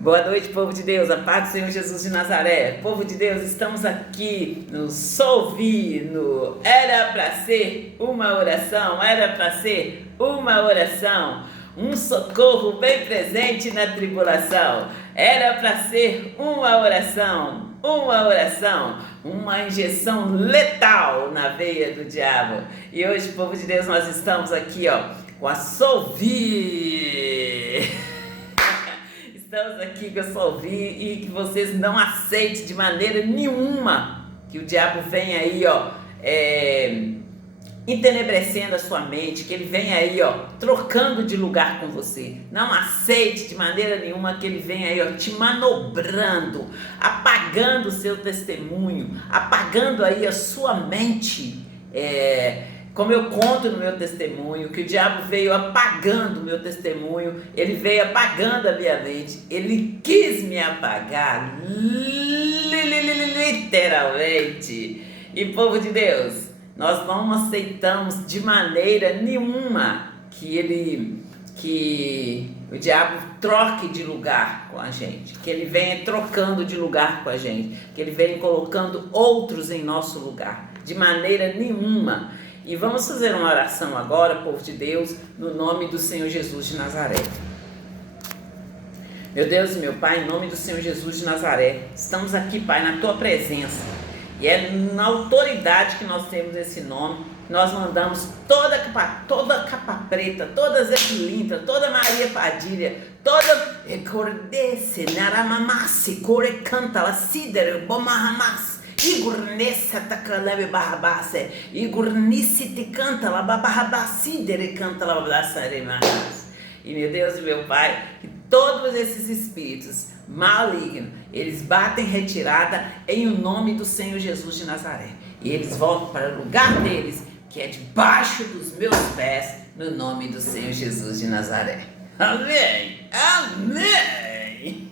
Boa noite, povo de Deus, a paz do Senhor Jesus de Nazaré. Povo de Deus, estamos aqui no Solvi, no Era Pra Ser Uma Oração, Era Pra Ser Uma Oração, um socorro bem presente na tribulação. Era pra ser uma oração, uma injeção letal na veia do diabo. E hoje, povo de Deus, nós estamos aqui, com a Solvi. Estamos aqui com a Solvi e que vocês não aceitem de maneira nenhuma que o diabo venha aí, entenebrecendo a sua mente, que ele venha aí, trocando de lugar com você. Não aceite de maneira nenhuma que ele venha aí, te manobrando, apagando o seu testemunho, apagando aí a sua mente. Como eu conto no meu testemunho, que o diabo veio apagando o meu testemunho, ele veio apagando a minha mente, ele quis me apagar, literalmente. E povo de Deus, nós não aceitamos de maneira nenhuma que o diabo troque de lugar com a gente, que ele venha trocando de lugar com a gente, que ele venha colocando outros em nosso lugar, de maneira nenhuma. E vamos fazer uma oração agora, povo de Deus, no nome do Senhor Jesus de Nazaré. Meu Deus e meu Pai, em nome do Senhor Jesus de Nazaré, estamos aqui, Pai, na Tua presença. E é na autoridade que nós temos esse nome, nós mandamos toda capa preta, toda Zé Pilintra, toda Maria Padilha, toda Recordece, Naramamasse, Corecanta, La Cider, Bomahamas, Igurnessa Takalebe Barrabasse, Igurnice te canta, La Babarrabacidere canta, La Babassaremas. E meu Deus e meu Pai, que todos esses espíritos malignos, eles batem retirada em o nome do Senhor Jesus de Nazaré. E eles voltam para o lugar deles, que é debaixo dos meus pés, no nome do Senhor Jesus de Nazaré. Amém! Amém!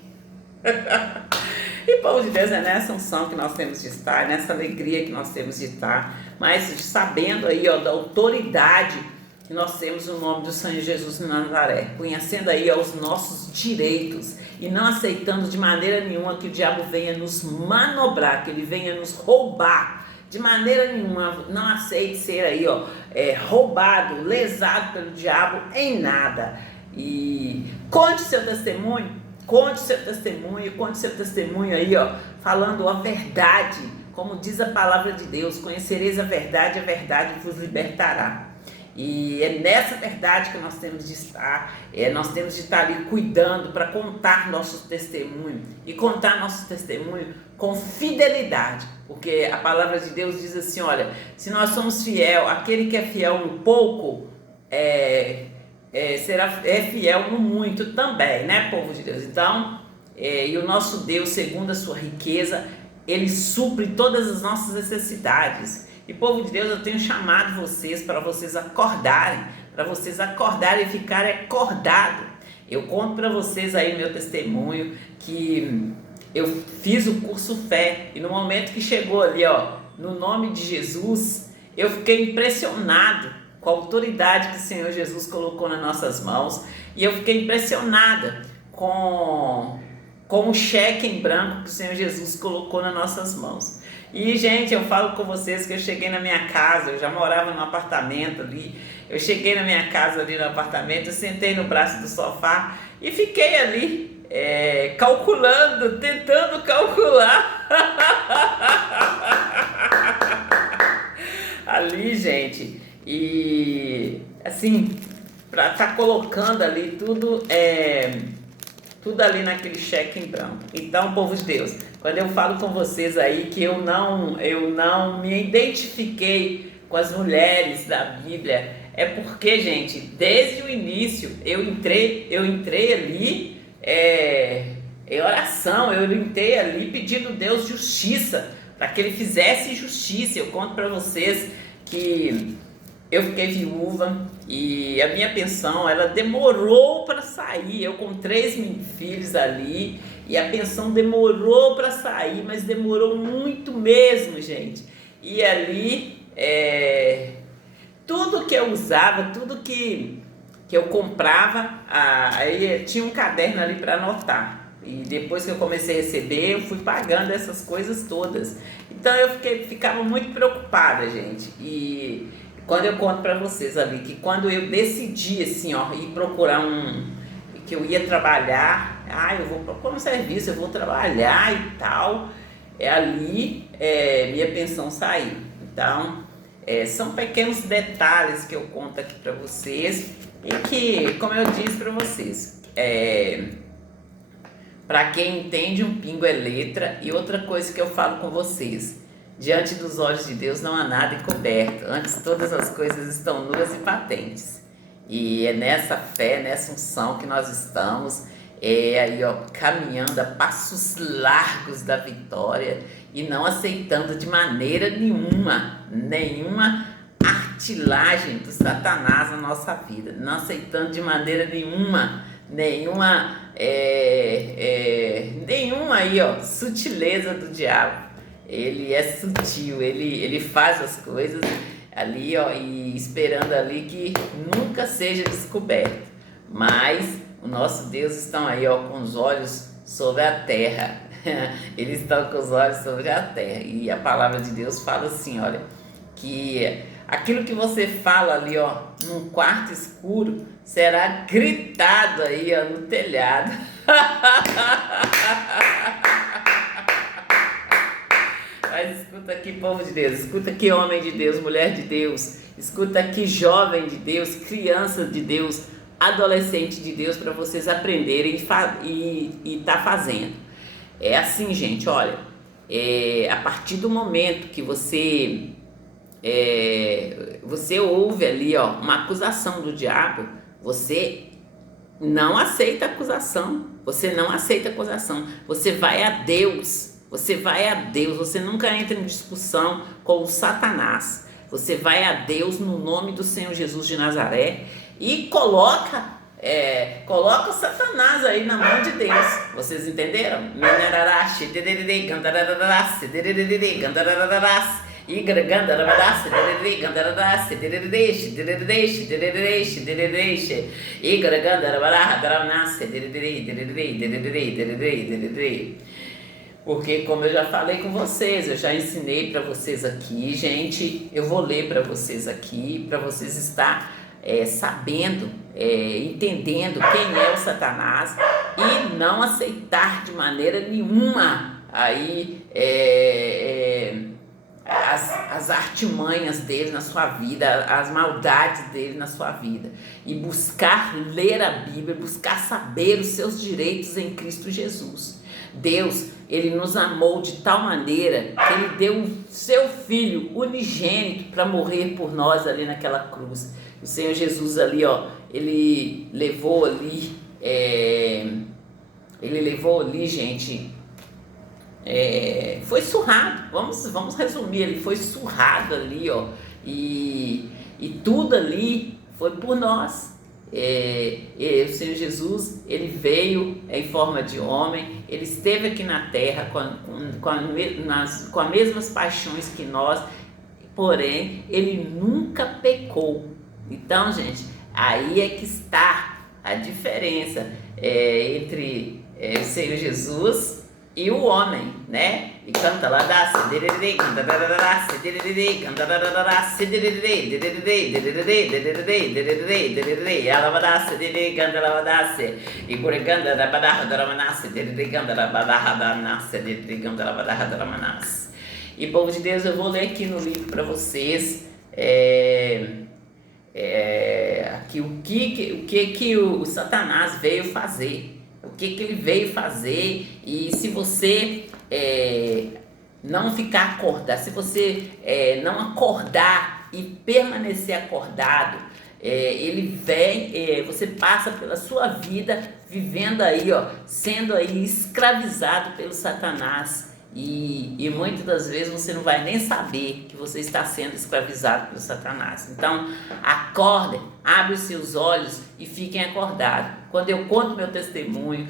E, povo de Deus, é nessa unção que nós temos de estar, nessa alegria que nós temos de estar, mas sabendo aí, da autoridade que nós temos no nome do Senhor Jesus de Nazaré, conhecendo aí, os nossos direitos e não aceitando de maneira nenhuma que o diabo venha nos manobrar, que ele venha nos roubar. De maneira nenhuma, não aceite ser aí, roubado, lesado pelo diabo em nada. E conte seu testemunho aí, falando a verdade, como diz a palavra de Deus, conhecereis a verdade vos libertará. E é nessa verdade que nós temos de estar, nós temos de estar ali cuidando para contar nosso testemunho, e contar nosso testemunho com fidelidade, porque a palavra de Deus diz assim, olha, se nós somos fiel, aquele que é fiel no pouco, é fiel no muito também, né, povo de Deus? Então, e o nosso Deus, segundo a sua riqueza, ele supre todas as nossas necessidades. E, povo de Deus, eu tenho chamado vocês para vocês acordarem, e ficarem acordados. Eu conto para vocês aí meu testemunho, que eu fiz o curso Fé, e no momento que chegou ali, no nome de Jesus, eu fiquei impressionado com a autoridade que o Senhor Jesus colocou nas nossas mãos, e eu fiquei impressionada com o cheque em branco que o Senhor Jesus colocou nas nossas mãos. E, gente, eu falo com vocês que eu cheguei na minha casa, eu já morava num apartamento ali, eu cheguei na minha casa ali no apartamento, eu sentei no braço do sofá e fiquei ali, tentando calcular, ali, gente, e assim, para estar colocando ali tudo ali naquele cheque em branco. Então, povo de Deus, quando eu falo com vocês aí que eu não me identifiquei com as mulheres da Bíblia, é porque, gente, desde o início eu entrei ali em oração, eu entrei ali pedindo a Deus justiça, para que Ele fizesse justiça. Eu conto para vocês que eu fiquei viúva e a minha pensão, ela demorou para sair. Eu com 3 filhos ali, e a pensão demorou para sair, mas demorou muito mesmo, gente. E ali, tudo que eu usava, tudo que eu comprava, aí tinha um caderno ali para anotar. E depois que eu comecei a receber, eu fui pagando essas coisas todas. Então eu ficava muito preocupada, gente. E quando eu conto pra vocês ali, que quando eu decidi assim, ó, ir procurar que eu ia trabalhar, eu vou procurar um serviço, eu vou trabalhar e tal, ali minha pensão saiu. Então, são pequenos detalhes que eu conto aqui pra vocês e que, como eu disse pra vocês, para quem entende, um pingo é letra. E outra coisa que eu falo com vocês: diante dos olhos de Deus não há nada encoberto, antes todas as coisas estão nuas e patentes. E é nessa fé, nessa unção que nós estamos, aí ó, caminhando a passos largos da vitória e não aceitando de maneira nenhuma artilagem do Satanás na nossa vida, não aceitando de maneira nenhuma aí, ó, sutileza do diabo. Ele é sutil, ele faz as coisas ali, ó, e esperando ali que nunca seja descoberto. Mas o nosso Deus está aí, ó, com os olhos sobre a terra. Eles estão com os olhos sobre a terra. E a palavra de Deus fala assim, olha, que aquilo que você fala ali, ó, num quarto escuro, será gritado aí, ó, no telhado. Mas escuta aqui, povo de Deus, escuta aqui, homem de Deus, mulher de Deus, escuta aqui, jovem de Deus, criança de Deus, adolescente de Deus, para vocês aprenderem e tá fazendo. É assim, gente, olha, a partir do momento que você ouve ali, ó, uma acusação do diabo, você não aceita a acusação, você vai a Deus, você nunca entra em discussão com o Satanás, você vai a Deus no nome do Senhor Jesus de Nazaré e coloca o Satanás aí na mão de Deus. Vocês entenderam? Porque, como eu já falei com vocês, eu já ensinei para vocês aqui, gente, eu vou ler para vocês aqui, para vocês estar sabendo, entendendo quem é o Satanás e não aceitar de maneira nenhuma aí as artimanhas dele na sua vida, as maldades dele na sua vida, e buscar ler a Bíblia, buscar saber os seus direitos em Cristo Jesus. Deus, ele nos amou de tal maneira que ele deu o seu Filho unigênito para morrer por nós ali naquela cruz. O Senhor Jesus ali, ó, ele levou ali, gente, foi surrado, vamos resumir, ele foi surrado ali, ó, e tudo ali foi por nós. O Senhor Jesus, ele veio em forma de homem, ele esteve aqui na terra com as mesmas paixões que nós, porém ele nunca pecou. Então, gente, aí é que está a diferença entre o Senhor Jesus e o homem, né? E canta lá, e povo de Deus, eu vou ler aqui no livro para vocês aqui o que o Satanás veio fazer. O que ele veio fazer, e se você não ficar acordado, se você não acordar e permanecer acordado, ele vem, você passa pela sua vida vivendo aí, ó, sendo aí escravizado pelo Satanás, e muitas das vezes você não vai nem saber que você está sendo escravizado pelo Satanás. Então, acordem, abrem os seus olhos e fiquem acordados. Quando eu conto meu testemunho,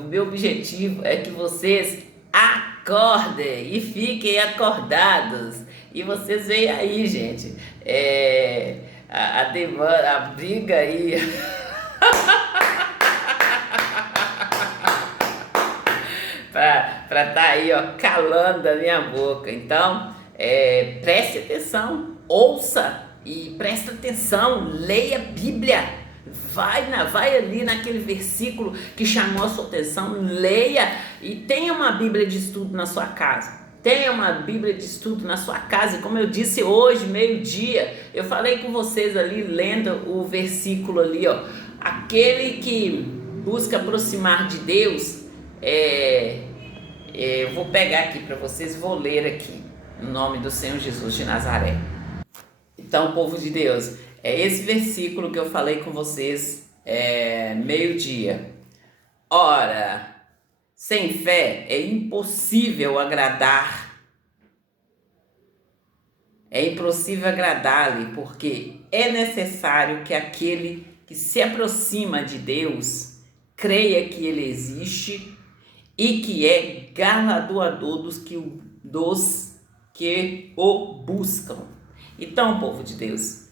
o meu objetivo é que vocês acordem e fiquem acordados. E vocês veem aí, gente, a briga aí para estar aí, ó, calando a minha boca. Então, preste atenção, ouça e preste atenção, leia a Bíblia. Vai ali naquele versículo que chamou a sua atenção, leia e tenha uma Bíblia de estudo na sua casa. Tenha uma Bíblia de estudo na sua casa. E como eu disse hoje, meio-dia, eu falei com vocês ali, lendo o versículo ali, ó. Aquele que busca aproximar de Deus, eu vou pegar aqui para vocês, vou ler aqui, no nome do Senhor Jesus de Nazaré. Então, povo de Deus, é esse versículo que eu falei com vocês, meio-dia. Ora, sem fé é impossível agradar. É impossível agradar-lhe, porque é necessário que aquele que se aproxima de Deus creia que Ele existe e que é galardoador dos que o buscam. Então, povo de Deus,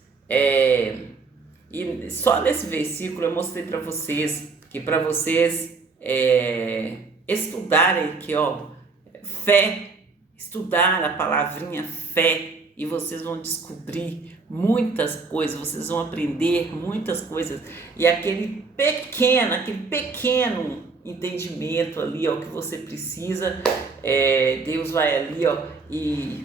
e só nesse versículo eu mostrei para vocês que para vocês estudarem aqui, ó, fé, estudar a palavrinha fé, e vocês vão descobrir muitas coisas, vocês vão aprender muitas coisas, e aquele pequeno entendimento ali, ó, que você precisa, Deus vai ali, ó, e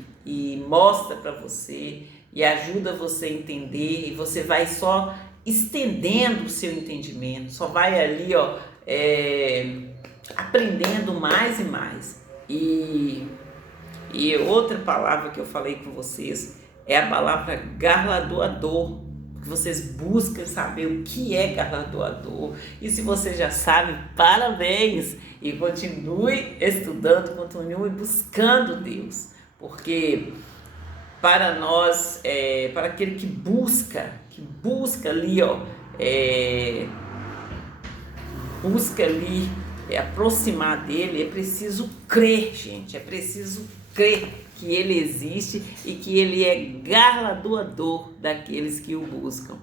mostra para você e ajuda você a entender, e você vai só estendendo o seu entendimento, só vai ali, ó, aprendendo mais e mais. E outra palavra que eu falei com vocês é a palavra galardoador, que vocês buscam saber o que é galardoador. E se você já sabe, parabéns! E continue estudando, continue buscando Deus, porque para nós, para aquele que busca ali, ó, busca ali aproximar dele, é preciso crer, gente, é preciso crer que ele existe e que ele é galardoador daqueles que o buscam.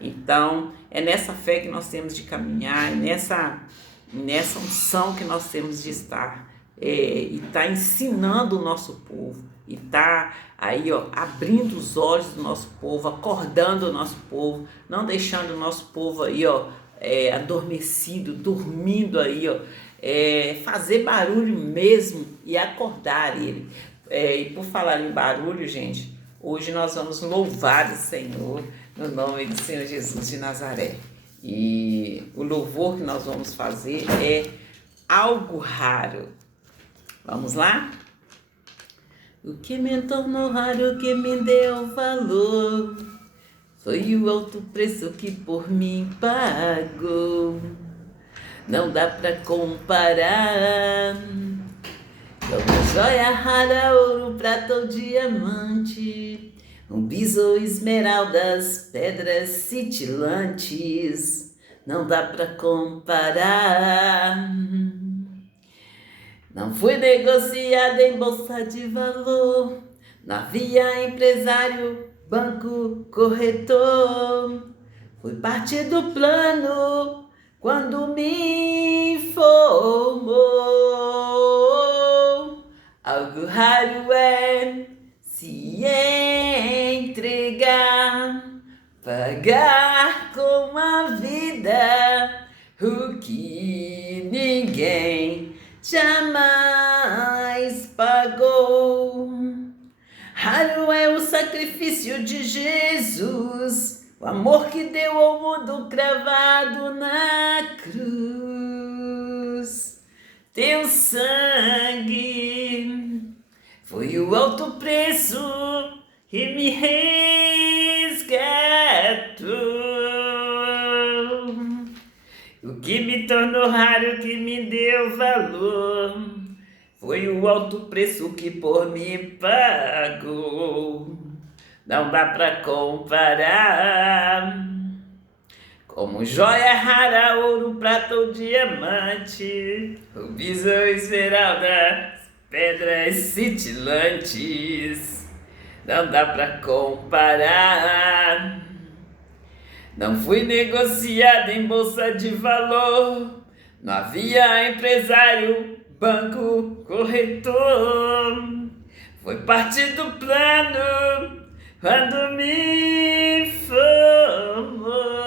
Então, é nessa fé que nós temos de caminhar, é nessa unção que nós temos de estar, e tá ensinando o nosso povo, e tá aí, ó, abrindo os olhos do nosso povo, acordando o nosso povo, não deixando o nosso povo aí, ó, adormecido, dormindo aí, ó, fazer barulho mesmo e acordar ele. E por falar em barulho, gente, hoje nós vamos louvar o Senhor no nome do Senhor Jesus de Nazaré. E o louvor que nós vamos fazer é algo raro. Vamos lá? O que me tornou raro, o que me deu valor, foi o alto preço que por mim pagou. Não dá pra comparar, como joia rara, ouro, prata ou diamante, rubis ou esmeraldas, pedras cintilantes. Não dá pra comparar. Não fui negociada em bolsa de valor, não havia empresário, banco, corretor. Fui parte do plano quando me informou. Algo raro é se entregar, pagar com a vida o que ninguém jamais pagou. Raro é o sacrifício de Jesus, o amor que deu ao mundo cravado na cruz. Teu sangue foi o alto preço que me resgatou. O que me tornou raro, o que me deu valor, foi o alto preço que por mim pagou. Não dá pra comparar, como joia rara, ouro, prata ou diamante, rubis ou esmeralda, pedras cintilantes. Não dá pra comparar. Não fui negociada em bolsa de valor, não havia empresário, banco corretor. Foi parte do plano quando me formou.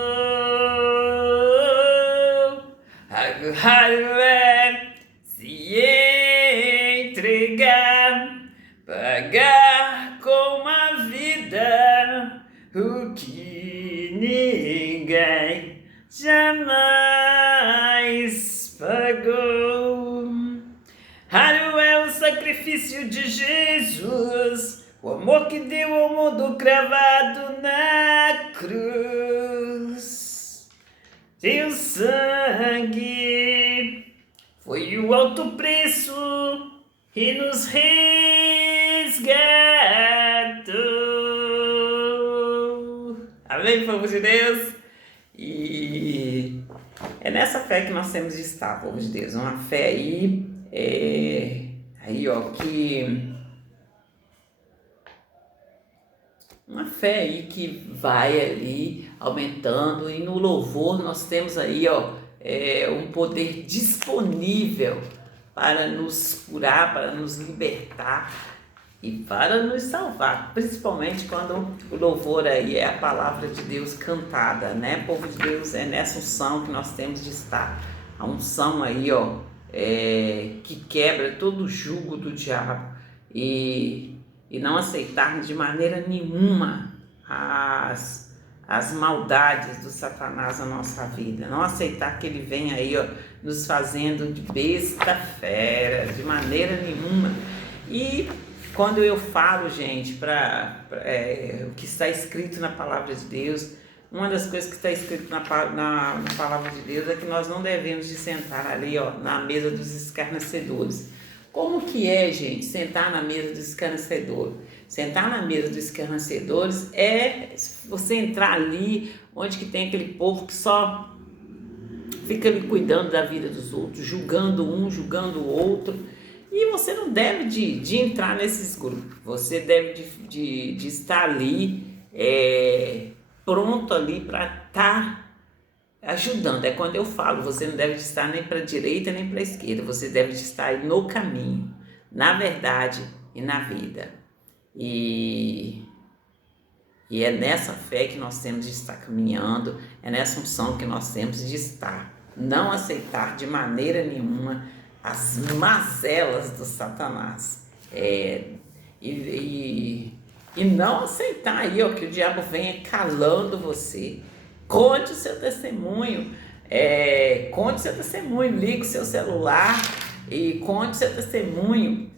Raro é se entregar, pagar com a vida o que ninguém jamais pagou. Raro é o sacrifício de Jesus, o amor que deu ao mundo cravado na cruz. Seu sangue foi o alto preço que nos resgatou. Amém, povo de Deus? E é nessa fé que nós temos de estar, povo de Deus. Uma fé aí, uma fé aí que vai ali aumentando, e no louvor nós temos aí, um poder disponível para nos curar, para nos libertar e para nos salvar, principalmente quando o louvor aí é a palavra de Deus cantada, né? Povo de Deus, é nessa unção que nós temos de estar, a unção aí, que quebra todo o jugo do diabo e não aceitar de maneira nenhuma as maldades do Satanás na nossa vida, não aceitar que ele venha aí, nos fazendo de besta fera, de maneira nenhuma. E quando eu falo, gente, o que está escrito na palavra de Deus, uma das coisas que está escrito na palavra de Deus é que nós não devemos de sentar ali, na mesa dos escarnecedores. Como que é, gente, sentar na mesa dos escarnecedores? Sentar na mesa dos escarnecedores é você entrar ali onde que tem aquele povo que só fica ali cuidando da vida dos outros, julgando um, julgando o outro. E você não deve de entrar nesses grupos. Você deve de estar ali, pronto ali para estar ajudando. É quando eu falo, você não deve de estar nem para a direita nem para a esquerda. Você deve de estar aí no caminho, na verdade e na vida. E é nessa fé que nós temos de estar caminhando, é nessa unção que nós temos de estar. Não aceitar de maneira nenhuma as mazelas do Satanás. E não aceitar aí, que o diabo venha calando você. Conte o seu testemunho. Ligue o seu celular e conte o seu testemunho.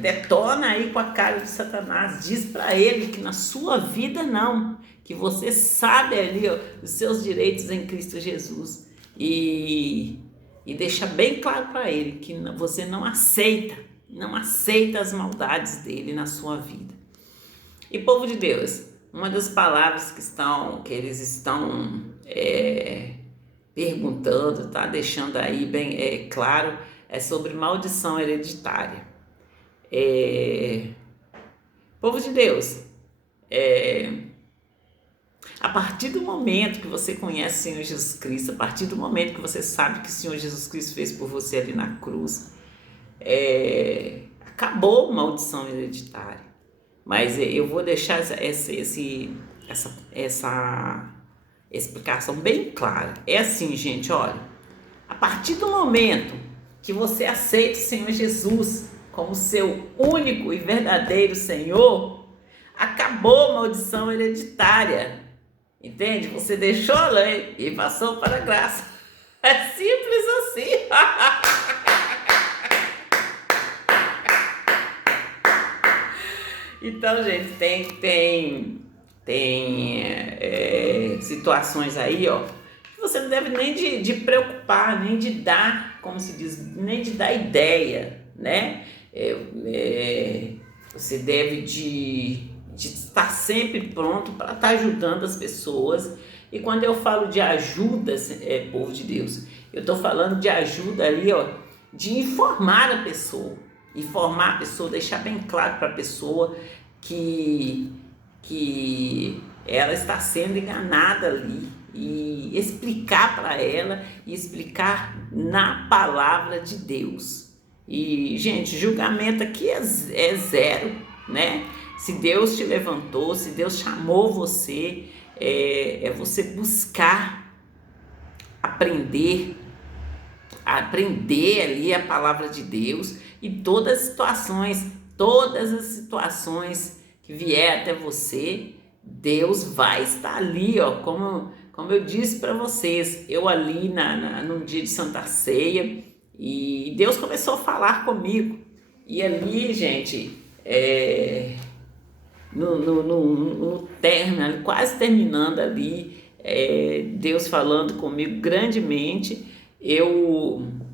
Detona aí com a cara de Satanás, diz para ele que na sua vida não, que você sabe ali os seus direitos em Cristo Jesus, e deixa bem claro para ele que você não aceita as maldades dele na sua vida. E povo de Deus, uma das palavras que eles estão perguntando, tá deixando aí bem claro, é sobre maldição hereditária. Povo de Deus, a partir do momento que você conhece o Senhor Jesus Cristo, a partir do momento que você sabe que o Senhor Jesus Cristo fez por você ali na cruz, acabou a maldição hereditária. Mas eu vou deixar essa explicação bem clara. É assim, gente, olha, a partir do momento que você aceita o Senhor Jesus como seu único e verdadeiro Senhor, acabou a maldição hereditária, entende? Você deixou a lei e passou para a graça. É simples assim. Então, gente, tem situações aí, que você não deve nem de preocupar, nem de dar, como se diz, nem de dar ideia, né? Você deve de estar sempre pronto para estar ajudando as pessoas. E quando eu falo de ajuda, povo de Deus, eu estou falando de ajuda ali, de informar a pessoa, deixar bem claro para a pessoa que ela está sendo enganada ali, e explicar para ela e explicar na palavra de Deus. E, gente, julgamento aqui é zero, né? Se Deus te levantou, se Deus chamou você, é você buscar aprender ali a palavra de Deus, e todas as situações que vier até você, Deus vai estar ali, ó, como eu disse para vocês, eu ali num dia de Santa Ceia, e Deus começou a falar comigo, e ali, gente, no término, quase terminando ali, Deus falando comigo grandemente,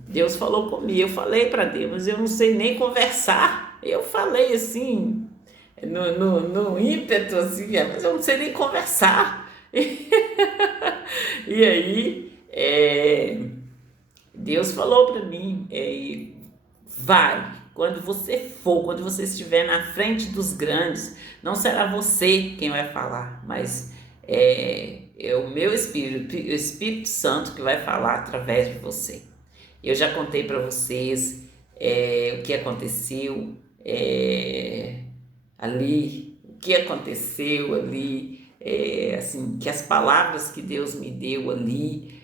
Deus falou comigo, eu falei para Deus, mas eu não sei nem conversar, eu falei assim, no ímpeto, assim, mas eu não sei nem conversar. E aí, Deus falou para mim, vai, quando você estiver na frente dos grandes, não será você quem vai falar, mas é o meu Espírito, o Espírito Santo que vai falar através de você. Eu já contei para vocês o que aconteceu ali, assim, que as palavras que Deus me deu ali,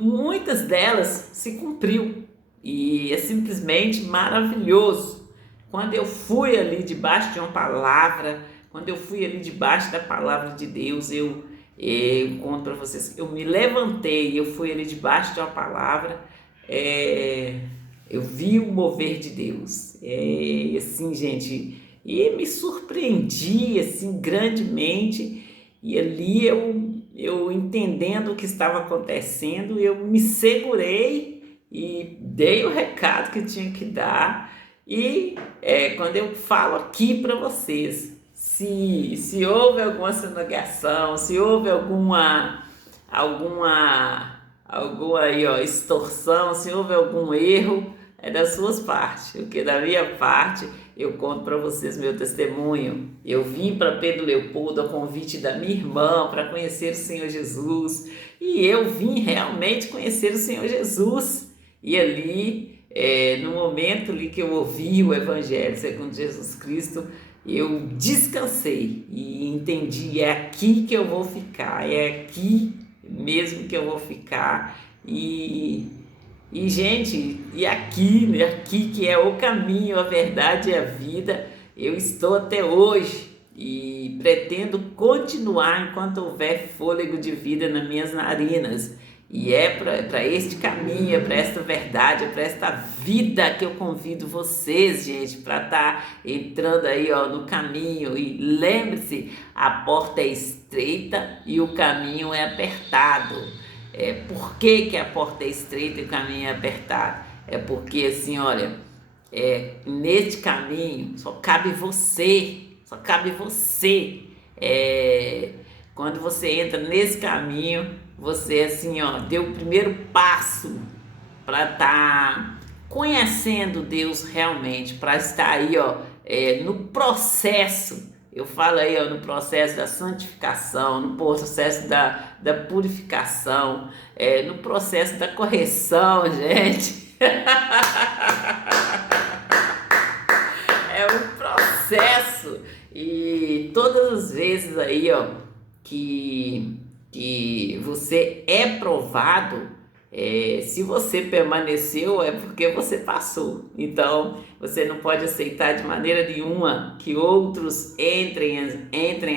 muitas delas se cumpriu, e é simplesmente maravilhoso. Quando eu fui ali debaixo de uma palavra, quando eu fui ali debaixo da palavra de Deus, eu conto para vocês, eu me levantei, eu fui ali debaixo de uma palavra, eu vi o mover de Deus, assim, gente, e me surpreendi, assim, grandemente, e ali eu entendendo o que estava acontecendo, eu me segurei e dei o recado que tinha que dar. E quando eu falo aqui para vocês, se houve alguma sonegação, se houve alguma aí, ó, extorsão, se houve algum erro, é das suas partes, porque da minha parte eu conto para vocês meu testemunho. Eu vim para Pedro Leopoldo a convite da minha irmã para conhecer o Senhor Jesus, e eu vim realmente conhecer o Senhor Jesus, e ali no momento ali que eu ouvi o Evangelho segundo Jesus Cristo, eu descansei e entendi, é aqui que eu vou ficar, é aqui mesmo que eu vou ficar, e gente, aqui que é o caminho, a verdade e a vida, eu estou até hoje e pretendo continuar enquanto houver fôlego de vida nas minhas narinas. E é para este caminho, é para esta verdade, é para esta vida que eu convido vocês, gente, para estar entrando aí, ó, no caminho. E lembre-se, a porta é estreita e o caminho é apertado. Por que a porta é estreita e o caminho é apertado? É porque, assim, olha, neste caminho só cabe você, quando você entra nesse caminho, você, assim, ó, deu o primeiro passo para estar conhecendo Deus realmente, para estar aí, ó, no processo. Eu falo aí, ó, no processo da santificação, no processo da purificação, no processo da correção, gente. É um processo. E todas as vezes aí, ó, que você é provado, se você permaneceu, é porque você passou. Então, você não pode aceitar de maneira nenhuma que outros entrem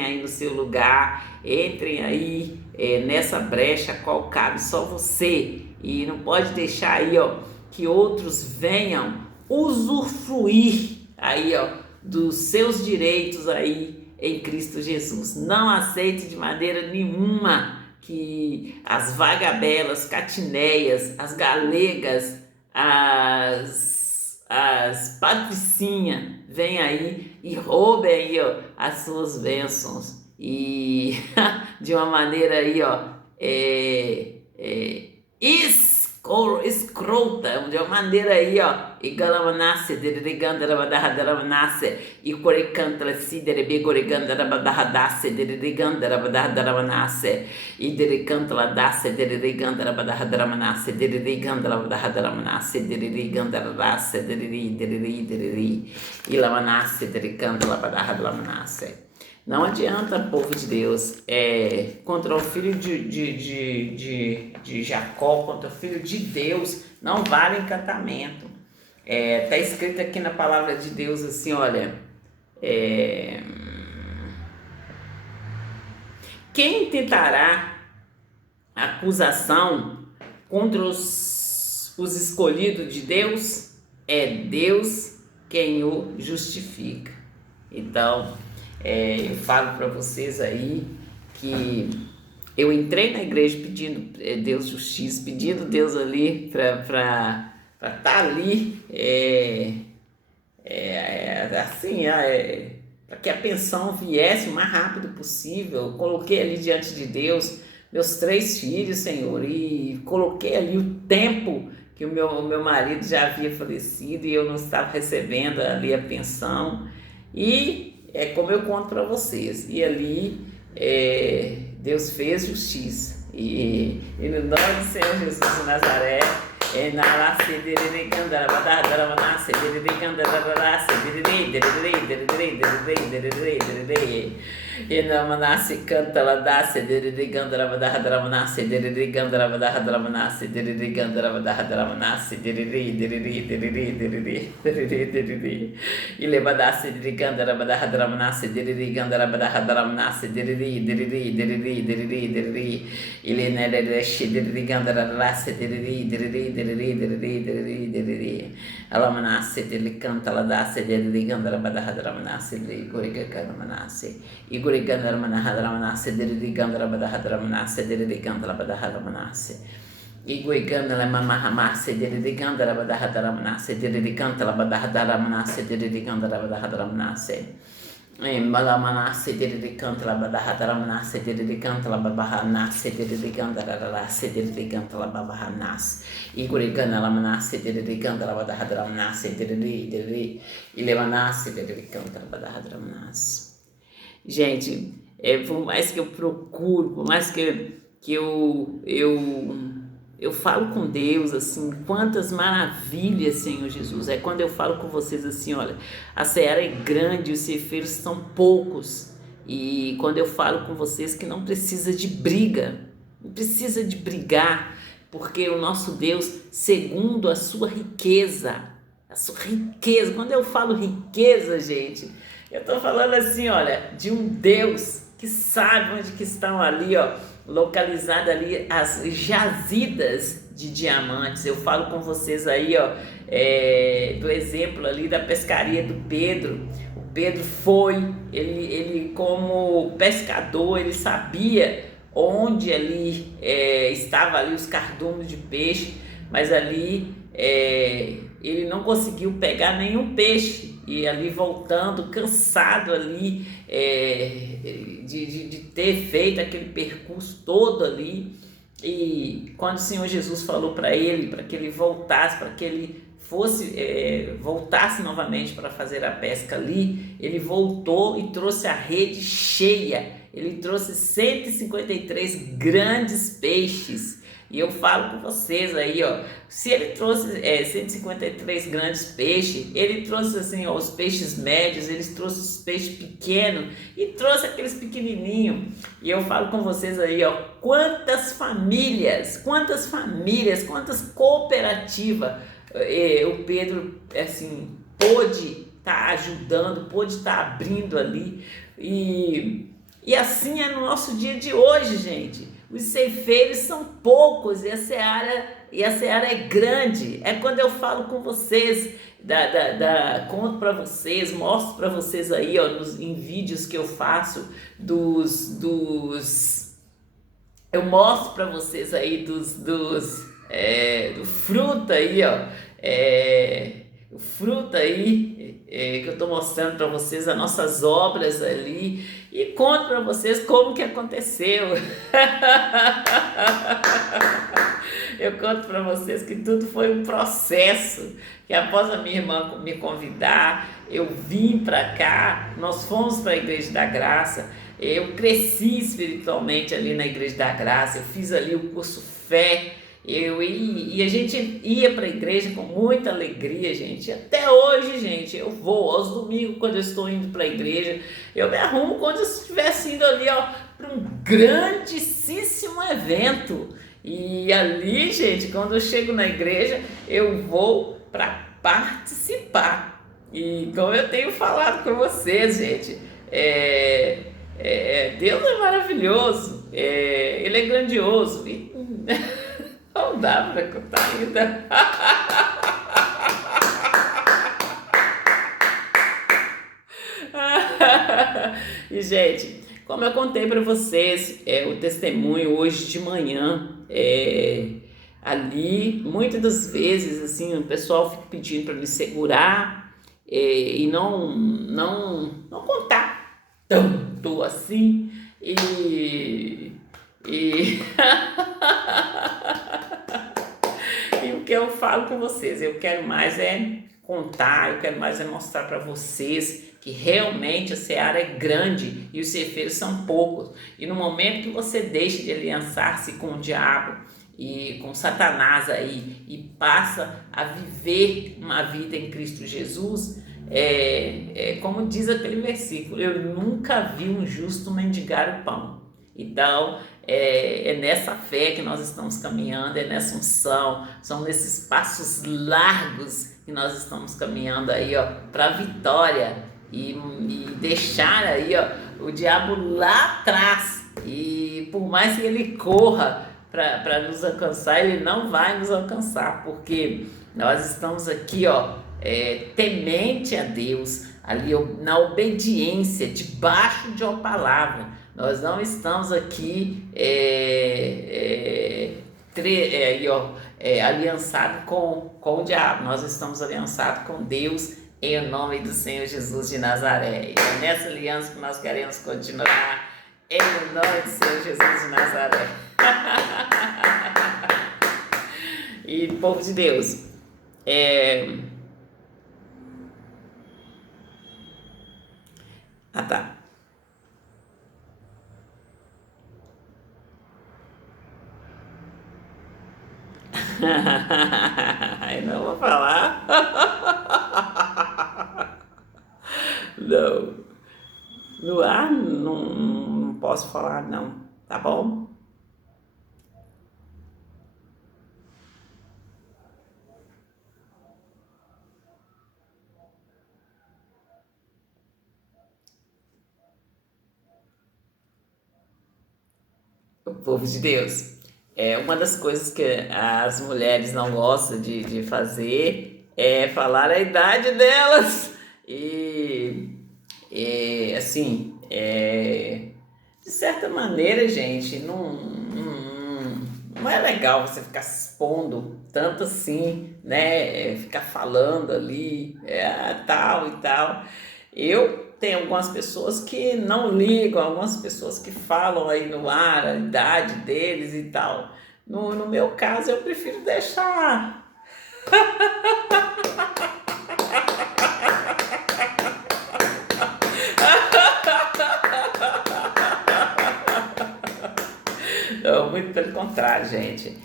aí no seu lugar, entrem aí nessa brecha qual cabe só você. E não pode deixar aí, ó, que outros venham usufruir aí, ó, dos seus direitos aí em Cristo Jesus. Não aceite de maneira nenhuma que as vagabelas, catineias, as galegas, as patricinhas venham aí e roubem aí, ó, as suas bênçãos, e de uma maneira aí, ó, escrota, de uma maneira aí, ó, e galamanasse, derigandarabadaradaramanase, e corecantla si derebe coregandarabadaradase, derigandarabadaradaramanase, e dericantla dasse, derigandarabadaradaramanase, derigandarabadaradaramanase, derigandarabadaradaramanase, deriri, e lamanasse, dericantla badaradaramanase. Não adianta, povo de Deus, contra o filho de Jacó, contra o filho de Deus, não vale encantamento. Tá escrito aqui na palavra de Deus assim, olha, quem tentará acusação contra os escolhidos de Deus, é Deus quem o justifica. Então, eu falo para vocês aí que eu entrei na igreja pedindo Deus justiça, pedindo Deus ali para estar ali, para que a pensão viesse o mais rápido possível. Eu coloquei ali diante de Deus meus 3 filhos, Senhor, e coloquei ali o tempo que o meu marido já havia falecido e eu não estava recebendo ali a pensão. E como eu conto para vocês, e ali Deus fez justiça, e no nome do Senhor Jesus de Nazaré, e na manase canta la dasse de gandaramanase de gandaramanase de gandaramanase e levadasse de gandaramanase de gandaramanase e le nereshi de gandarase alamanase de canta la dasse de gandaramanase de gorigamanase e gorigandarmanase de gandaramanase de gandaramanase e goigana mamahamase de gandaramanase de gandaramanase de gandaramanase Malamanase de cantla badahadaramnase de cantla babahanase de gandararase de cantla babahanas e gurigana lamanase de gandala badahadaramnase de e levanase de cantla badahadaramnase. Gente, por mais que eu procuro, por mais que eu falo com Deus, assim, quantas maravilhas, Senhor Jesus. Quando eu falo com vocês assim, olha, a seara é grande, os ceifeiros são poucos. E quando eu falo com vocês que não precisa de briga, não precisa de brigar, porque o nosso Deus, segundo a sua riqueza, quando eu falo riqueza, gente, eu estou falando assim, olha, de um Deus que sabe onde que estão ali, ó, localizada ali as jazidas de diamantes. Eu falo com vocês aí, ó, do exemplo ali da pescaria do Pedro. O Pedro foi, ele como pescador, ele sabia onde ali estava ali os cardumes de peixe, mas ali ele não conseguiu pegar nenhum peixe. E ali voltando, cansado ali de ter feito aquele percurso todo ali. E quando o Senhor Jesus falou para ele, para que ele voltasse, para que ele voltasse novamente para fazer a pesca ali, ele voltou e trouxe a rede cheia. Ele trouxe 153 grandes peixes. E eu falo com vocês aí, ó, se ele trouxe 153 grandes peixes, ele trouxe assim, ó, os peixes médios, ele trouxe os peixes pequenos e trouxe aqueles pequenininhos. E eu falo com vocês aí, ó, quantas famílias, quantas cooperativas o Pedro, assim, pôde estar ajudando, pôde estar abrindo ali. E assim é no nosso dia de hoje, gente. Os ceifeiros são poucos e a seara é grande. É quando eu falo com vocês, conto para vocês, mostro para vocês aí, ó, em vídeos que eu faço eu mostro para vocês aí do fruto aí, ó, o fruto aí que eu estou mostrando para vocês, as nossas obras ali, e conto para vocês como que aconteceu. Eu conto para vocês que tudo foi um processo, que após a minha irmã me convidar, eu vim para cá, nós fomos para a Igreja da Graça, eu cresci espiritualmente ali na Igreja da Graça, eu fiz ali o curso Fé, e a gente ia para a igreja com muita alegria, gente. Até hoje, gente, eu vou aos domingos quando eu estou indo para a igreja. Eu me arrumo quando eu estivesse indo ali, ó, para um grandíssimo evento. E ali, gente, quando eu chego na igreja, eu vou para participar. E como eu tenho falado com vocês, gente, Deus é maravilhoso, Ele é grandioso. E não dá pra contar ainda. E, gente, como eu contei para vocês, o testemunho hoje de manhã, ali, muitas das vezes, assim, o pessoal fica pedindo para me segurar e não contar tanto assim. E e o que eu falo com vocês, eu quero mais contar, eu quero mais mostrar para vocês que realmente a seara é grande e os ceifeiros são poucos. E no momento que você deixa de aliançar-se com o diabo e com Satanás aí e passa a viver uma vida em Cristo Jesus, como diz aquele versículo, eu nunca vi um justo mendigar o pão. Então, é nessa fé que nós estamos caminhando, é nessa unção, são nesses passos largos que nós estamos caminhando aí, ó, para a vitória e deixar aí, ó, o diabo lá atrás. E por mais que ele corra para nos alcançar, ele não vai nos alcançar, porque nós estamos aqui, ó, temente a Deus, ali na obediência, debaixo de uma palavra. Nós não estamos aqui aliançados com o diabo, nós estamos aliançados com Deus em nome do Senhor Jesus de Nazaré. E é nessa aliança que nós queremos continuar, em nome do Senhor Jesus de Nazaré. E povo de Deus, tá. Eu não vou falar. Não. No ar não posso falar, não. Tá bom? O povo de Deus. Uma das coisas que as mulheres não gostam de fazer é falar a idade delas. Assim, de certa maneira, gente, não é legal você ficar se expondo tanto assim, né? Ficar falando ali, tal e tal. Tem algumas pessoas que não ligam, algumas pessoas que falam aí no ar a idade deles e tal. No meu caso, eu prefiro deixar. Não, muito pelo contrário, gente.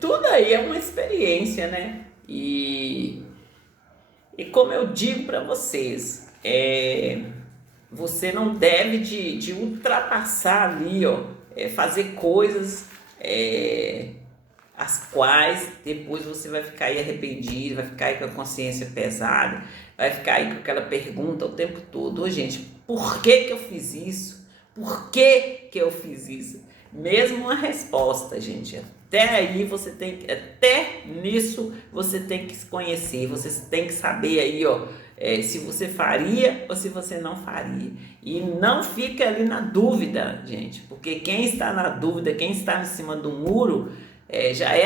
Tudo aí é uma experiência, né? E como eu digo para vocês, você não deve de ultrapassar ali, ó, fazer coisas as quais depois você vai ficar aí arrependido, vai ficar aí com a consciência pesada, vai ficar aí com aquela pergunta o tempo todo: ô, gente, por que eu fiz isso? Por que eu fiz isso? Mesmo uma resposta, gente, até nisso você tem que se conhecer, você tem que saber aí, ó, se você faria ou se você não faria. E não fica ali na dúvida, gente, porque quem está na dúvida, quem está em cima do muro, já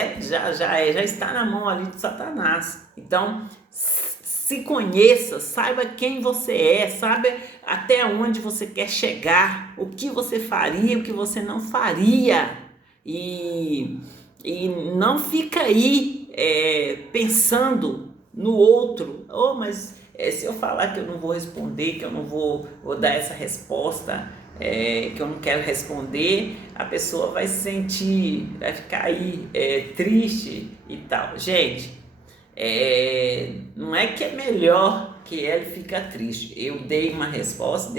está na mão ali de Satanás. Então, se conheça, saiba quem você saiba até onde você quer chegar, o que você faria, o que você não faria. E E não fica aí pensando no outro. Oh, mas se eu falar que eu não vou responder, que eu não vou dar essa resposta, que eu não quero responder, a pessoa vai se sentir, vai ficar aí triste e tal. Gente, não é que é melhor que ele fica triste. Eu dei uma resposta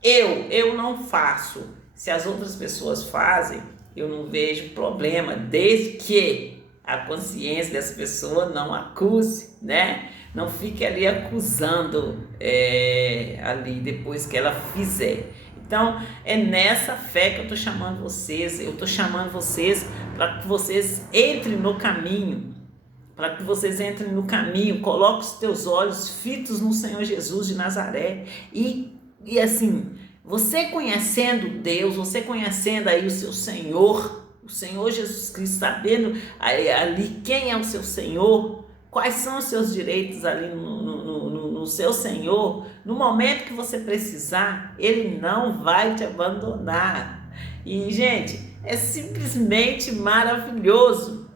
que eu não faço. Se as outras pessoas fazem, eu não vejo problema, desde que a consciência dessa pessoa não acuse, né? Não fique ali acusando ali depois que ela fizer. Então, é nessa fé que eu estou chamando vocês. Eu estou chamando vocês para que vocês entrem no caminho, para que vocês entrem no caminho, coloque os teus olhos fitos no Senhor Jesus de Nazaré e assim, você conhecendo Deus, você conhecendo aí o seu Senhor, o Senhor Jesus Cristo, sabendo ali quem é o seu Senhor, quais são os seus direitos ali no seu Senhor, no momento que você precisar, Ele não vai te abandonar. E, gente, é simplesmente maravilhoso.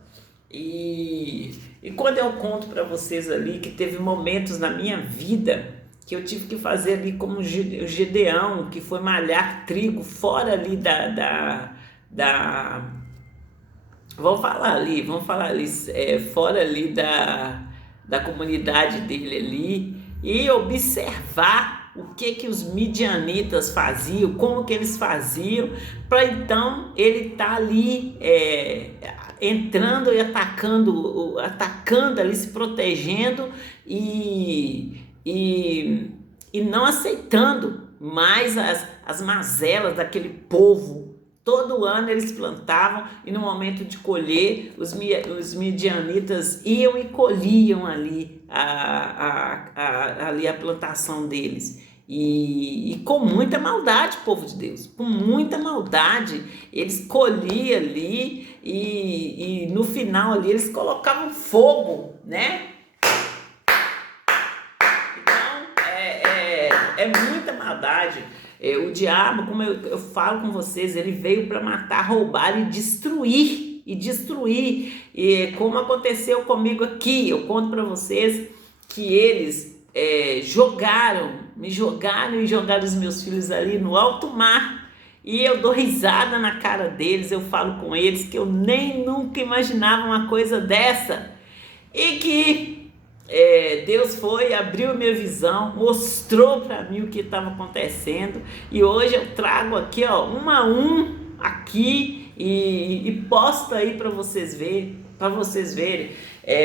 E quando eu conto para vocês ali que teve momentos na minha vida que eu tive que fazer ali como o Gedeão, que foi malhar trigo fora ali vamos falar ali, fora ali da comunidade dele ali, e observar o que os midianitas faziam, como que eles faziam, para então ele tá ali entrando e atacando ali, se protegendo e não aceitando mais as mazelas daquele povo. Todo ano eles plantavam e no momento de colher, os midianitas iam e colhiam ali ali a plantação deles. E com muita maldade, povo de Deus, com muita maldade, eles colhiam ali e no final ali eles colocavam fogo, né? Então, é muita maldade. O diabo, como eu falo com vocês, ele veio para matar, roubar e destruir. E como aconteceu comigo aqui, eu conto para vocês que eles me jogaram e jogaram os meus filhos ali no alto mar. E eu dou risada na cara deles, eu falo com eles que eu nem nunca imaginava uma coisa dessa. E que Deus foi, abriu minha visão, mostrou para mim o que estava acontecendo, e hoje eu trago aqui, ó, um a um aqui e posto aí para vocês verem,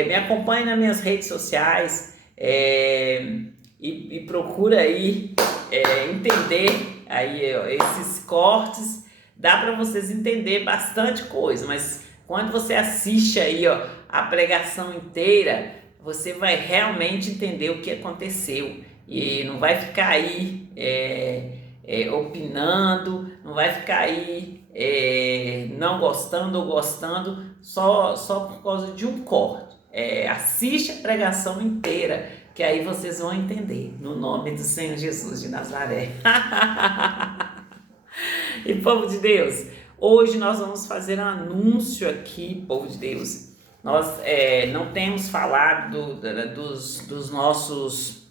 me acompanhe nas minhas redes sociais e procura aí entender aí esses cortes. Dá para vocês entender bastante coisa, mas quando você assiste aí, ó, a pregação inteira, você vai realmente entender o que aconteceu e não vai ficar aí opinando, não vai ficar aí não gostando ou gostando só por causa de um corte. Assiste a pregação inteira, que aí vocês vão entender, no nome do Senhor Jesus de Nazaré. E povo de Deus, hoje nós vamos fazer um anúncio aqui, povo de Deus. Nós não temos falado dos nossos...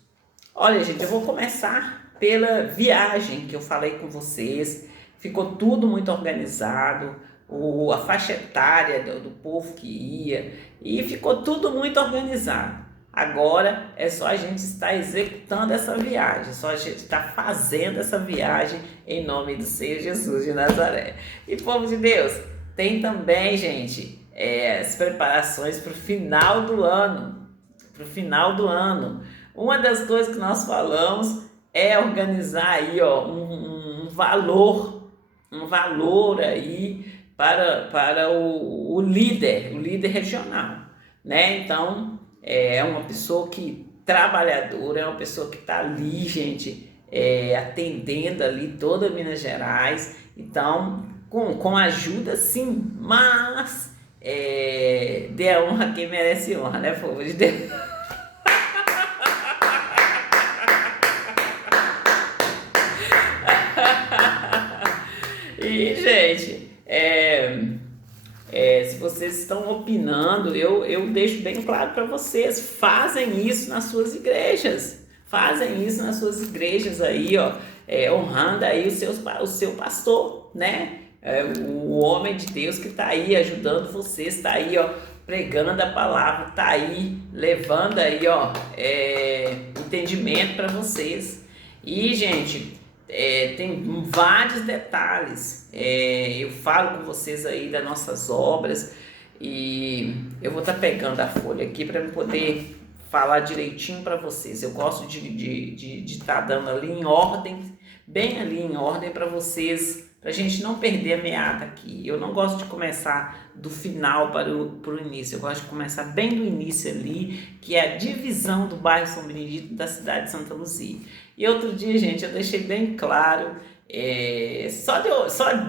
Olha, gente, eu vou começar pela viagem que eu falei com vocês. Ficou tudo muito organizado, a faixa etária do povo que ia, e ficou tudo muito organizado. Agora é só a gente estar executando essa viagem, só a gente estar fazendo essa viagem em nome do Senhor Jesus de Nazaré. E povo de Deus, tem também, gente, as preparações para o final do ano. Uma das coisas que nós falamos é organizar aí, ó, um valor aí para o líder regional, né? Então, é uma pessoa trabalhadora, é uma pessoa que está ali, gente, atendendo ali toda Minas Gerais. Então, com ajuda sim, mas dê a honra a quem merece honra, né, povo de Deus? E, gente, Se vocês estão opinando, eu deixo bem claro para vocês, fazem isso nas suas igrejas. Fazem isso nas suas igrejas aí, ó, honrando aí o seu pastor, né? O homem de Deus que está aí ajudando vocês, está aí, ó, pregando a palavra, está aí levando aí, ó, entendimento para vocês. E, gente, tem vários detalhes. Eu falo com vocês aí das nossas obras e eu vou estar pegando a folha aqui para poder falar direitinho para vocês. Eu gosto de estar dando ali em ordem, bem ali em ordem para vocês, para a gente não perder a meada aqui. Eu não gosto de começar do final para o início, eu gosto de começar bem do início ali, que é a divisão do bairro São Benedito da cidade de Santa Luzia. E outro dia, gente, eu deixei bem claro, só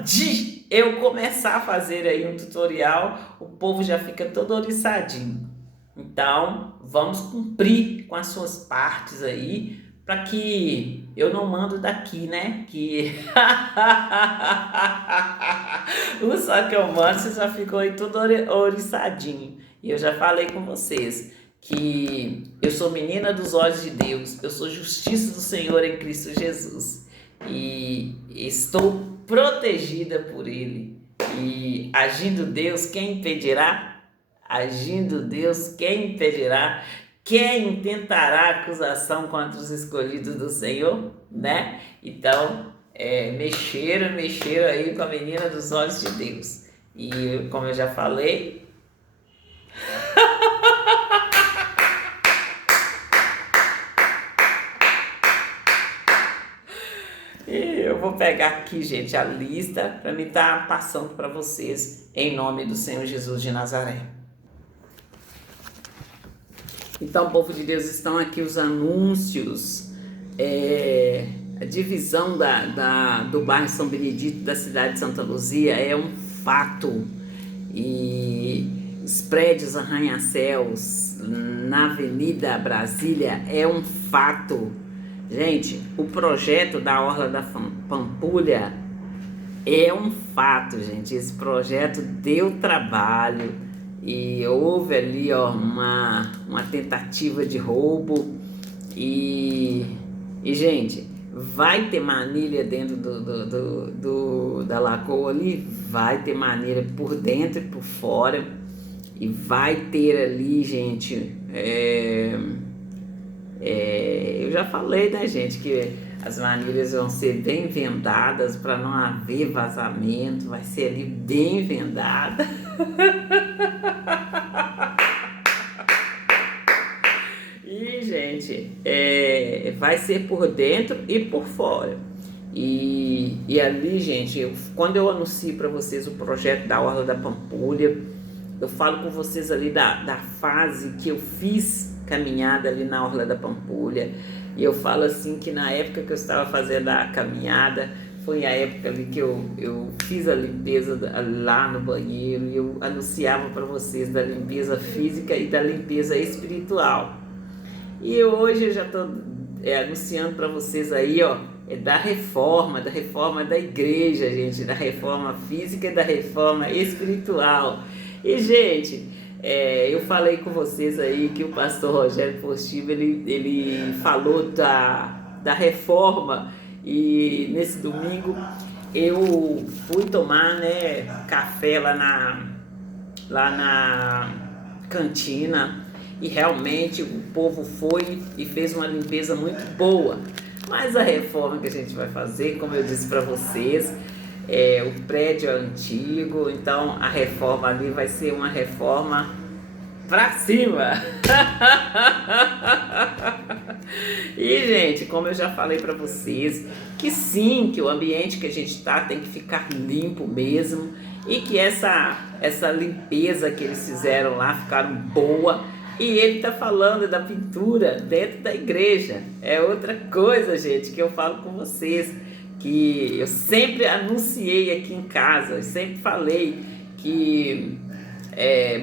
de eu começar a fazer aí um tutorial, o povo já fica todo oriçadinho. Então, vamos cumprir com as suas partes aí, para que eu não mando daqui, né? Que só que eu mando, você já ficou aí tudo oriçadinho. E eu já falei com vocês que eu sou menina dos olhos de Deus, eu sou justiça do Senhor em Cristo Jesus. E estou protegida por Ele. E agindo Deus, quem impedirá? Agindo Deus, quem impedirá? Quem intentará acusação contra os escolhidos do Senhor, né? Então, mexeram aí com a menina dos olhos de Deus. E como eu já falei, eu vou pegar aqui, gente, a lista para me estar passando para vocês em nome do Senhor Jesus de Nazaré. Então, povo de Deus, estão aqui os anúncios, a divisão do bairro São Benedito da cidade de Santa Luzia é um fato. E os prédios arranha-céus na Avenida Brasília é um fato. Gente, o projeto da Orla da Pampulha é um fato, gente. Esse projeto deu trabalho. E houve ali, ó, uma tentativa de roubo e gente, vai ter manilha dentro da lagoa ali, vai ter manilha por dentro e por fora, e vai ter ali, gente, eu já falei, né, gente, que as manilhas vão ser bem vendadas para não haver vazamento, vai ser ali bem vendada. E, gente, vai ser por dentro e por fora. E ali, gente, quando eu anuncio para vocês o projeto da Orla da Pampulha, eu falo com vocês ali da fase que eu fiz caminhada ali na Orla da Pampulha. E eu falo assim que na época que eu estava fazendo a caminhada, foi a época ali que eu fiz a limpeza lá no banheiro, e eu anunciava para vocês da limpeza física e da limpeza espiritual. E hoje eu já estou anunciando para vocês aí, ó, da reforma da igreja, gente, da reforma física e da reforma espiritual. E, gente, eu falei com vocês aí que o pastor Rogério Postivo, ele falou da reforma, e nesse domingo eu fui tomar, né, café lá na cantina, e realmente o povo foi e fez uma limpeza muito boa. Mas a reforma que a gente vai fazer, como eu disse para vocês, o prédio é antigo, então a reforma ali vai ser uma reforma pra cima. E, gente, como eu já falei para vocês, que sim, que o ambiente que a gente tá tem que ficar limpo mesmo, e que essa limpeza que eles fizeram lá ficaram boa. E ele tá falando da pintura dentro da igreja. É outra coisa, gente, que eu falo com vocês, que eu sempre anunciei aqui em casa, eu sempre falei que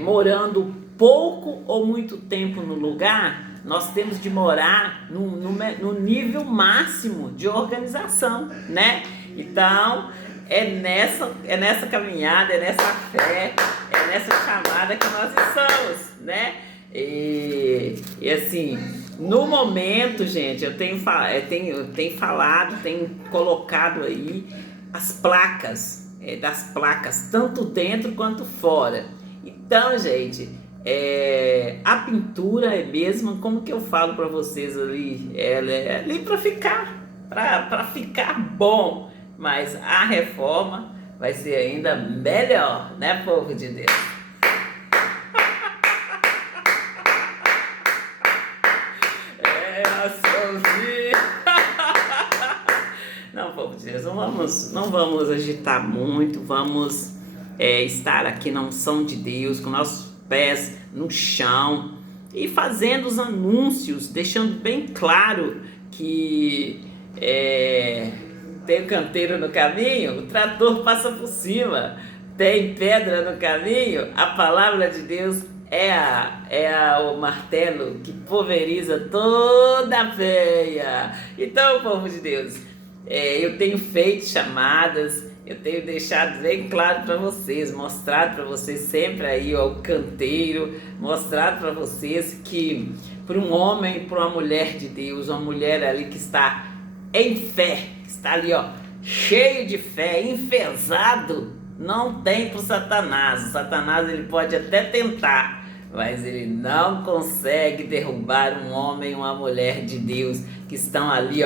morando pouco ou muito tempo no lugar, nós temos de morar no nível máximo de organização, né? Então, é nessa caminhada, é nessa fé, é nessa chamada que nós estamos, né? E assim, no momento, gente, eu tenho falado, tenho colocado aí as placas, das placas, tanto dentro quanto fora. Então, gente, a pintura é mesmo, como que eu falo para vocês ali, ela é ali para ficar bom, mas a reforma vai ser ainda melhor, né, povo de Deus? Não, povo de Deus, não vamos agitar muito, vamos estar aqui na unção de Deus, com nossos pés no chão e fazendo os anúncios, deixando bem claro que tem canteiro no caminho, o trator passa por cima, tem pedra no caminho, a palavra de Deus o martelo que pulveriza toda a veia. Então, povo de Deus, eu tenho feito chamadas, eu tenho deixado bem claro para vocês, mostrado para vocês sempre aí o canteiro, mostrado para vocês que para um homem, para uma mulher de Deus, uma mulher ali que está em fé, que está ali cheio de fé, enfesado, não tem para o Satanás. O Satanás ele pode até tentar, mas ele não consegue derrubar um homem e uma mulher de Deus que estão ali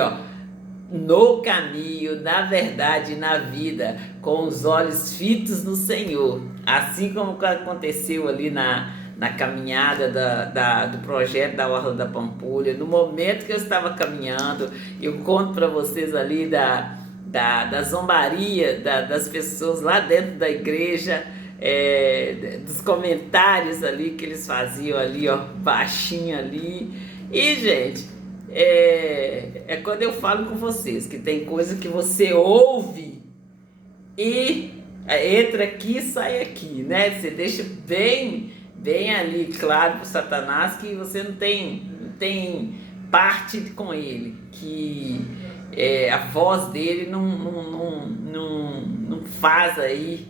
no caminho, na verdade e na vida, com os olhos fitos no Senhor, assim como aconteceu ali na caminhada do projeto da Orla da Pampulha. No momento que eu estava caminhando, eu conto para vocês ali da zombaria das pessoas lá dentro da igreja, dos comentários ali que eles faziam ali, baixinho ali. E, gente, quando eu falo com vocês que tem coisa que você ouve e entra aqui e sai aqui, né? Você deixa bem ali claro para o Satanás que você não tem parte com ele, que a voz dele não faz aí,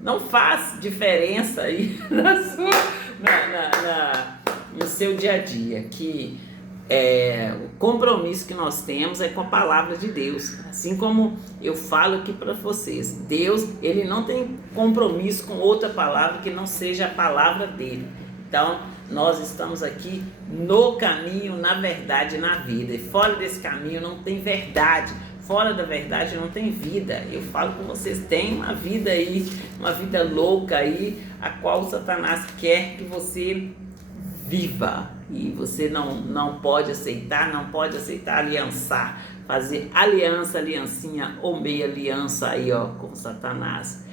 não faz diferença aí no seu dia a dia, que o compromisso que nós temos é com a palavra de Deus. Assim como eu falo aqui para vocês, Deus, ele não tem compromisso com outra palavra que não seja a palavra dele. Então, nós estamos aqui no caminho, na verdade, na vida. E fora desse caminho não tem verdade. Fora da verdade não tem vida. Eu falo com vocês, tem uma vida aí, uma vida louca aí, a qual o Satanás quer que você viva. E você não pode aceitar, aliançar, fazer aliancinha ou meia aliança aí, com Satanás.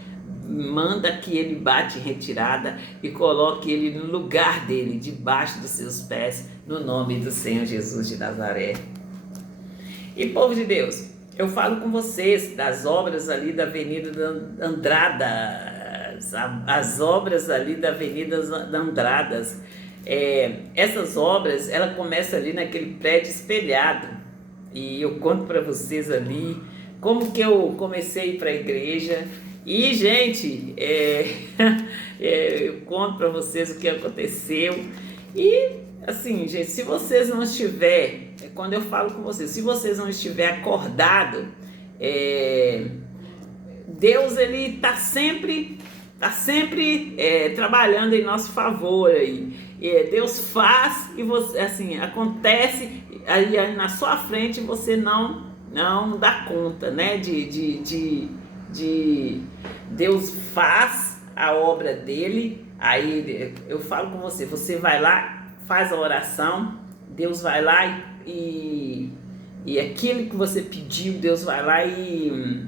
Manda que ele bate em retirada e coloque ele no lugar dele, debaixo dos seus pés, no nome do Senhor Jesus de Nazaré. E povo de Deus, eu falo com vocês das obras ali da Avenida Andradas, as obras ali da Avenida Andradas. Essas obras, ela começa ali naquele prédio espelhado, e eu conto para vocês ali como que eu comecei a ir para a igreja. E, gente, eu conto para vocês o que aconteceu. E, assim, gente, se vocês não estiverem, quando eu falo com vocês, se vocês não estiverem acordados, Deus, ele está sempre trabalhando em nosso favor aí. Deus faz e você, assim, acontece aí na sua frente, você não dá conta, né? Deus faz a obra dele. Aí eu falo com você, você vai lá, faz a oração, Deus vai lá e aquilo que você pediu, Deus vai lá e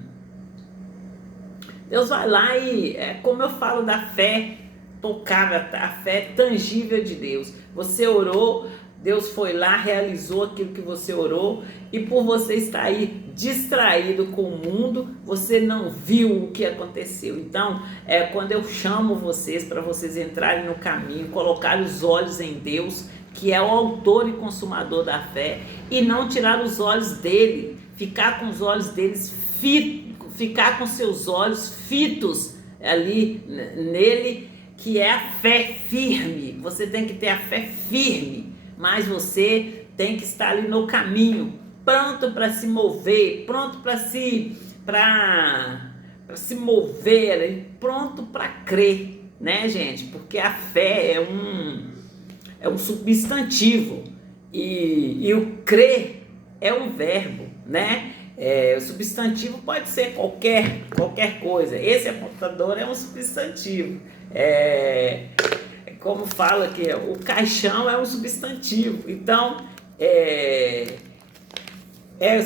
como eu falo da fé tocável, a fé tangível de Deus. Você orou, Deus foi lá, realizou aquilo que você orou, e por você estar aí distraído com o mundo, você não viu o que aconteceu. Então, quando eu chamo vocês para vocês entrarem no caminho, colocar os olhos em Deus, que é o autor e consumador da fé, e não tirar os olhos dele, ficar com os olhos deles ficar com seus olhos fitos ali nele, que é a fé firme. Você tem que ter a fé firme, mas você tem que estar ali no caminho, pronto para se mover, pronto para se mover ali, pronto para crer, né, gente? Porque a fé é um substantivo e o crer é um verbo, né? O substantivo pode ser qualquer coisa. Esse apontador é um substantivo. Como fala que o caixão é um substantivo. Então,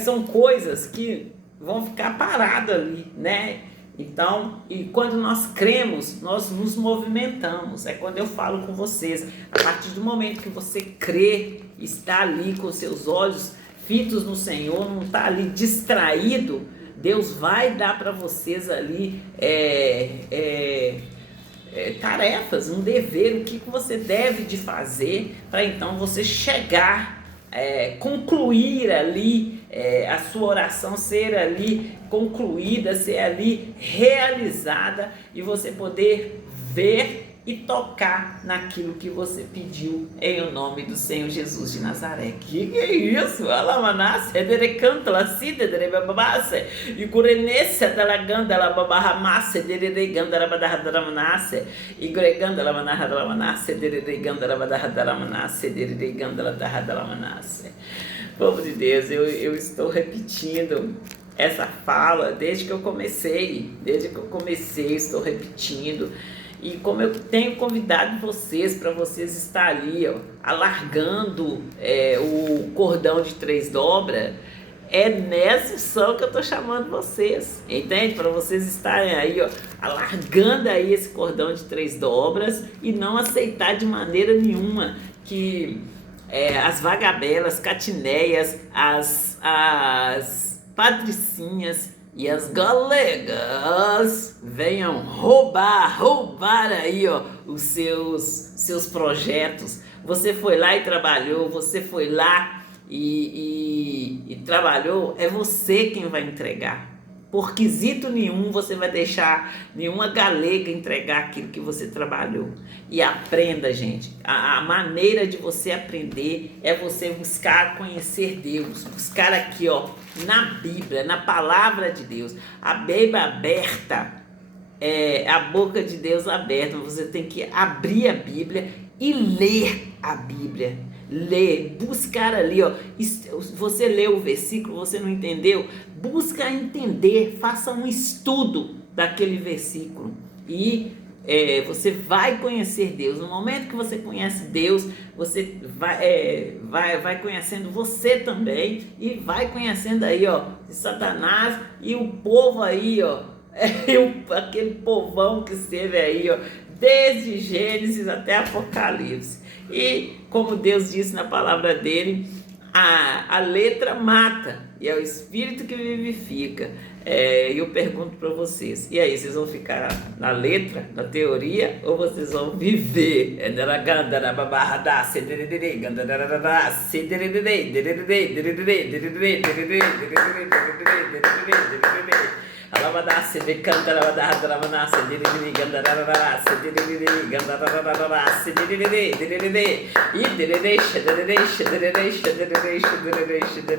são coisas que vão ficar paradas ali, né? Então, e quando nós cremos, nós nos movimentamos. É quando eu falo com vocês, a partir do momento que você crê, está ali com seus olhos fitos no Senhor, não está ali distraído, Deus vai dar para vocês ali tarefas, um dever, o que você deve de fazer para então você chegar, concluir ali, a sua oração ser ali concluída, ser ali realizada e você poder ver e tocar naquilo que você pediu em o nome do Senhor Jesus de Nazaré. Que é isso? Alamanase, ederecanta la sida derebabase, e curenesse da ganda la babahamase dereganda la badahadaramanasse, e greganda la manahadaramanasse dereganda la badahadaramanasse dereganda la dahadaramanasse. Povo de Deus, eu estou repetindo essa fala desde que eu comecei, estou repetindo. E como eu tenho convidado vocês para vocês estar ali, ó, alargando o cordão de 3 dobras, é nessa função que eu estou chamando vocês, entende? Para vocês estarem aí, ó, alargando aí esse cordão de 3 dobras e não aceitar de maneira nenhuma que as vagabelas, catineias, as patricinhas e as galegas venham roubar aí, ó, os seus projetos. Você foi lá e trabalhou, você foi lá e trabalhou, é você quem vai entregar. Por quesito nenhum você vai deixar nenhuma galega entregar aquilo que você trabalhou. E aprenda, gente. A maneira de você aprender é você buscar conhecer Deus. Buscar aqui, ó, na Bíblia, na palavra de Deus. A Bíblia aberta, a boca de Deus aberta. Você tem que abrir a Bíblia e ler a Bíblia. Ler, buscar ali, ó. Você leu o versículo, você não entendeu? Busca entender, faça um estudo daquele versículo e você vai conhecer Deus. No momento que você conhece Deus, você vai conhecendo você também e vai conhecendo aí, ó, Satanás e o povo aí, ó, aquele povão que esteve aí, ó, desde Gênesis até Apocalipse. E como Deus disse na palavra dele, a letra mata e é o Espírito que vivifica. E eu pergunto para vocês, e aí, vocês vão ficar na letra, na teoria, ou vocês vão viver? Alabadasse de canta lavadaramanasse de gandararasse de gandararasse de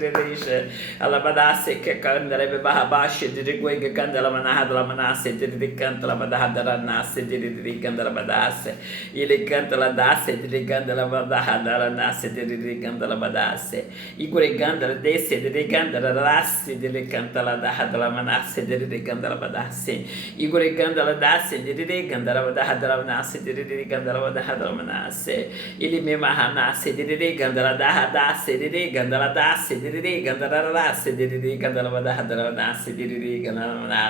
alabadasse que candare barrabache de guega candela manahadramanasse de canta lavadaramanasse de gandarabadasse ele canta la dasse de gandalavadaramanasse de gandalavadasse e guregandara desse de gandararasse de canta la dahadramanasse de gandala badase igore gandala dase de gandala badahadramanasse de gandala badahadramanasse ele me mahanase de gandala dahadase de gandala dase de gandala dase de gandala badahadramanasse de gandala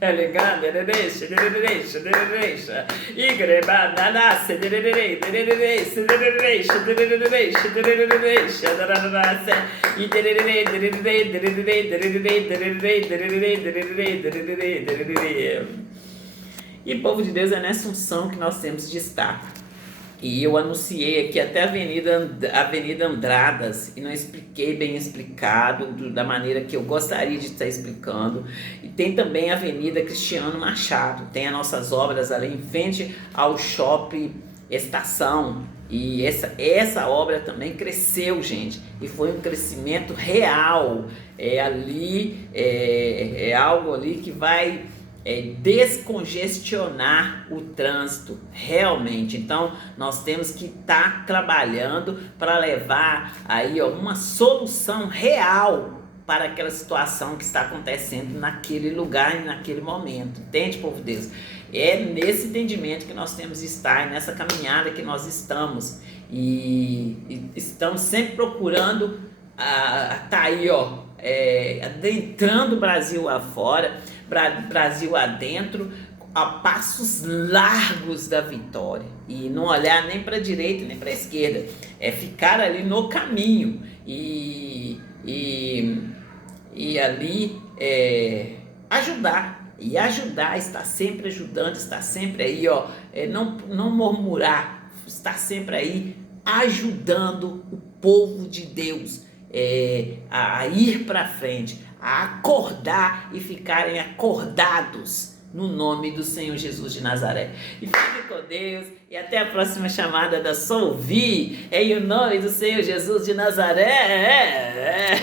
elegante deixa igre bananasse e povo de Deus, é nessa unção que nós temos de estar. E eu anunciei aqui até a Avenida Andradas e não expliquei bem explicado, da maneira que eu gostaria de estar explicando. E tem também a Avenida Cristiano Machado, tem as nossas obras ali em frente ao Shopping Estação. E essa obra também cresceu, gente, e foi um crescimento real. É algo ali que vai descongestionar o trânsito realmente. Então nós temos que estar trabalhando para levar aí uma solução real para aquela situação que está acontecendo naquele lugar e naquele momento. Entende, povo de Deus? É nesse entendimento que nós temos de estar, nessa caminhada que nós estamos, e estamos sempre procurando tá aí, adentrando o Brasil afora, Brasil adentro, a passos largos da vitória, e não olhar nem para a direita nem para a esquerda, ficar ali no caminho e ali ajudar, estar sempre ajudando, estar sempre aí, não murmurar, estar sempre aí ajudando o povo de Deus a ir para frente, a acordar e ficarem acordados no nome do Senhor Jesus de Nazaré. E fique com Deus e até a próxima chamada da Só Ouvir, em o nome do Senhor Jesus de Nazaré.